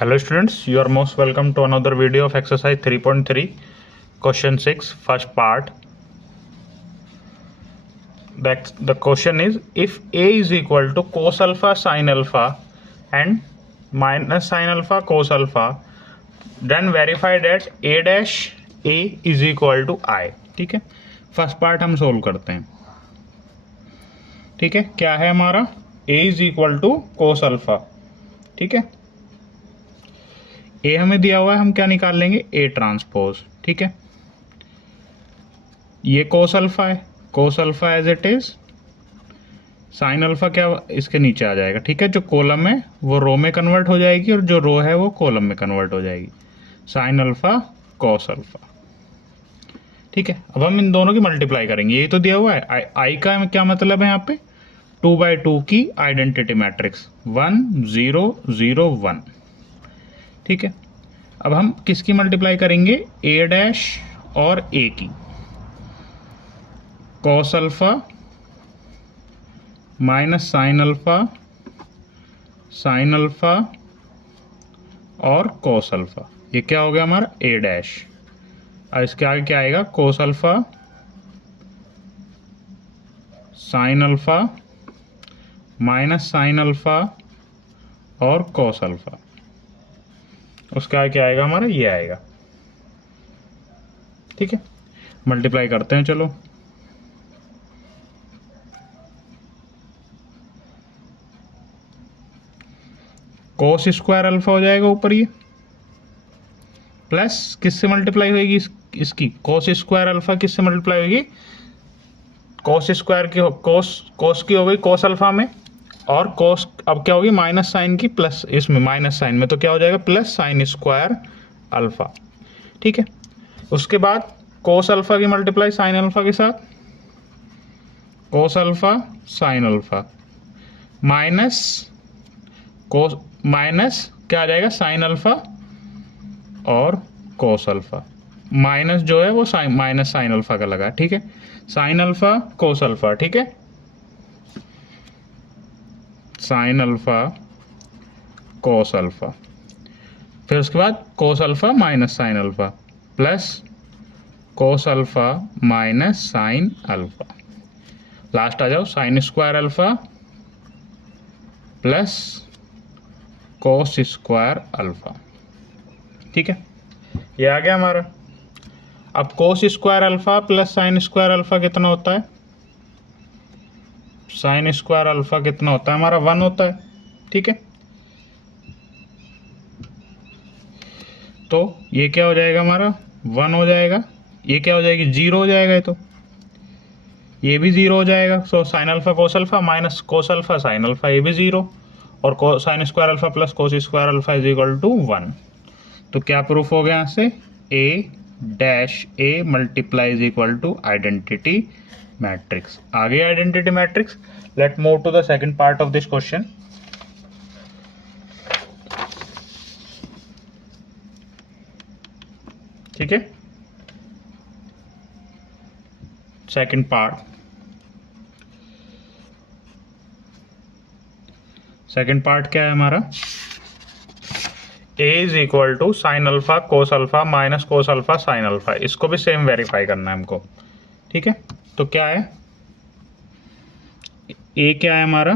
Hello students, you are most welcome to another video of exercise 3.3 question 6 first part. The question is, if A is equal to cos alpha sin alpha and minus sin alpha cos alpha, then verify that A dash A is equal to I. ठीक है, first part हम solve करते हैं. ठीक है, क्या है हमारा A is equal to cos alpha. ठीक है, ए हमें दिया हुआ है, हम क्या निकाल लेंगे ए ट्रांसपोज. ठीक है, ये कोस अल्फा है, cos alpha as it is, sine alpha क्या इसके नीचे आ जाएगा. ठीक है, जो कॉलम है वो रो में कन्वर्ट हो जाएगी और जो रो है वो कॉलम में कन्वर्ट हो जाएगी. Sign alpha cos alpha. ठीक है, अब हम इन दोनों की मल्टीप्लाई करेंगे. यही तो दिया हुआ है. आई का क्या मतलब है यहाँ पे 2/2 की आइडेंटिटी मैट्रिक्स 1 0 0 1. ठीक है, अब हम किसकी मल्टीप्लाई करेंगे ए डैश और ए की. Cos alpha minus sine alpha, sine alpha और कॉस अल्फा. ये क्या हो गया हमारा ए डैश. अब इसके आगे क्या आएगा कोस alpha sine alpha minus sine alpha और कॉस अल्फा. उसके आगे क्या आएगा हमारा ये आएगा. ठीक है, मल्टीप्लाई करते हैं. चलो कोस स्क्वायर अल्फा हो जाएगा ऊपर, ये प्लस किससे मल्टीप्लाई होगी इसकी कोस स्क्वायर अल्फा किससे मल्टीप्लाई होगी, कोस स्क्वायर की कोस की हो गई कोस अल्फा में, और कोस अब क्या होगी माइनस साइन की प्लस इसमें माइनस साइन में, तो क्या हो जाएगा प्लस साइन स्क्वायर अल्फा. ठीक है, उसके बाद कोस अल्फा की मल्टीप्लाई साइन अल्फा के साथ, कोस अल्फा साइन अल्फा माइनस कोस माइनस क्या आ जाएगा साइन अल्फा और कोस अल्फा. माइनस जो है वो माइनस साइन अल्फा का लगा. ठीक है, साइन अल्फा कोस अल्फा. ठीक है, साइन अल्फा कोस अल्फा, फिर उसके बाद cos alpha minus sine alpha plus cos alpha minus sine alpha. Last आ जाओ sine square alpha plus cos square alpha. ठीक है, ये आ गया हमारा. अब cos square alpha plus sine square alpha कितना होता है, साइन स्क्वायर अल्फा कितना होता है हमारा 1 होता है. ठीक है, तो ये क्या हो जाएगा हमारा 1 हो जाएगा. ये क्या हो जाएगी 0 हो जाएगा. तो ये भी 0 हो जाएगा. So sine alpha cos alpha minus cos alpha sine alpha, ये भी 0, और sine square alpha plus cos square alpha is equal to 1. तो क्या प्रूफ हो गया यहाँ से A dash A multiply is equal to identity matrix. आगे identity matrix. Let move to the second part of this question. ठीक है, second part. Second part क्या है हमारा A is equal to sign alpha cos alpha minus cos alpha sine alpha. इसको भी same verify करना है हमको. ठीक है, तो क्या है ए क्या है हमारा,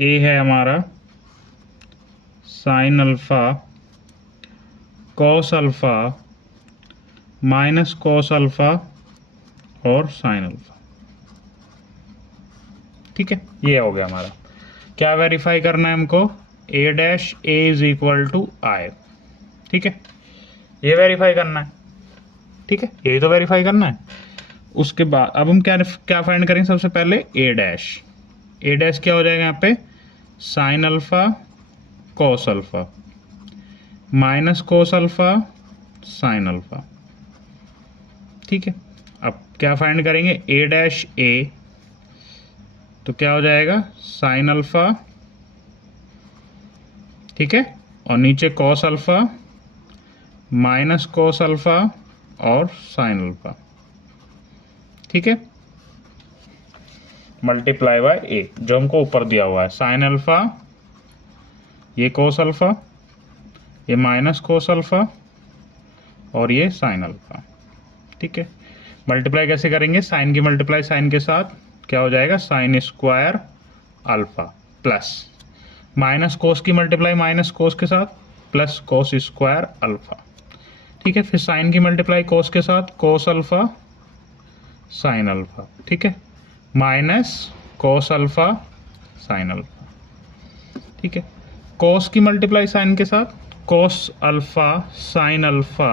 ए है हमारा sign alpha cos alpha minus cos alpha और साइन अल्फा. ठीक है, ये हो गया हमारा. क्या वेरीफाई करना है हमको A dash A is equal to I. ठीक है, ये वेरीफाई करना है. ठीक है, यही तो वेरीफाई करना है. उसके बाद अब हम क्या फाइंड करेंगे सबसे पहले ए डैश. ए डैश क्या हो जाएगा यहाँ पे sign alpha cos alpha minus cos alpha sine alpha. ठीक है, अब क्या फाइंड करेंगे ए डैश ए, तो क्या हो जाएगा साइन अल्फा. ठीक है, और नीचे cos alpha minus cos alpha और साइन अल्फा. ठीक है, मल्टीप्लाई बाय ए जो हमको ऊपर दिया हुआ है साइन अल्फा ये कोस अल्फा, ये माइनस कोस अल्फा और ये साइन अल्फा। ठीक है, मल्टीप्लाई कैसे करेंगे, साइन की मल्टीप्लाई साइन के साथ क्या हो जाएगा, sign square alpha plus minus cos की मल्टीप्लाई माइनस कोस के साथ प्लस कोस स्क्वायर अल्फा। ठीक है, फिर साइन की मल्टीप्लाई कोस के साथ कोस अल्फा साइन अल्फा। ठीक है, minus cos alpha sine alpha. ठीक है, कोस की मल्टीप्लाई साइन के साथ कोस alpha sine alpha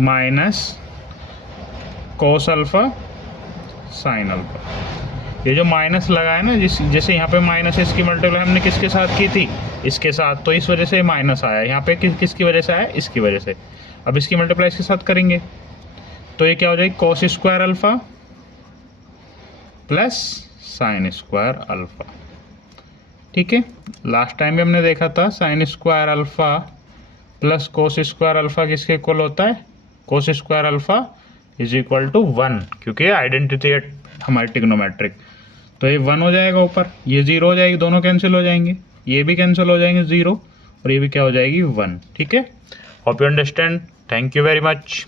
minus cos alpha sine alpha. ये जो माइनस लगा है ना, जैसे यहाँ पे माइनस इसकी मल्टीप्लाई हमने किसके साथ की थी, इसके साथ, तो इस वजह से माइनस आया। यहाँ पे किसकी वजह से आया, इसकी वजह से। अब इसकी मल्टीप्लाई इसके साथ करेंगे तो ये क्या हो जाएगी, cos square alpha plus sine square alpha. ठीक है, लास्ट टाइम भी हमने देखा था sine square alpha plus cos square alpha किसके इक्वल होता है, cos square alpha is equal to 1, क्योंकि आइडेंटिटी है हमारी ट्रिग्नोमेट्रिक। तो ये 1 हो जाएगा ऊपर, ये 0 हो जाएगी, दोनों कैंसिल हो जाएंगे, ये भी कैंसिल हो जाएंगे 0 और ये भी क्या हो जाएगी 1। ठीक है, hope you understand, thank you very much.